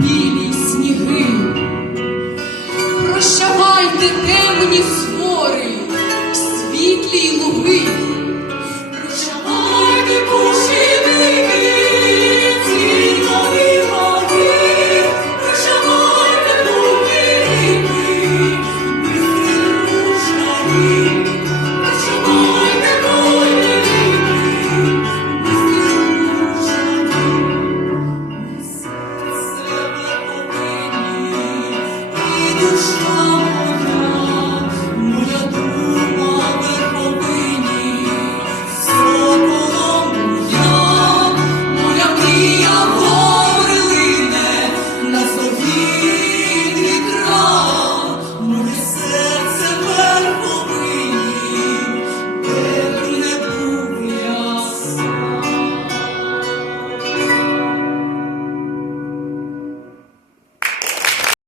білі сніги, прощавайте темні свори, світлі луги. you strong.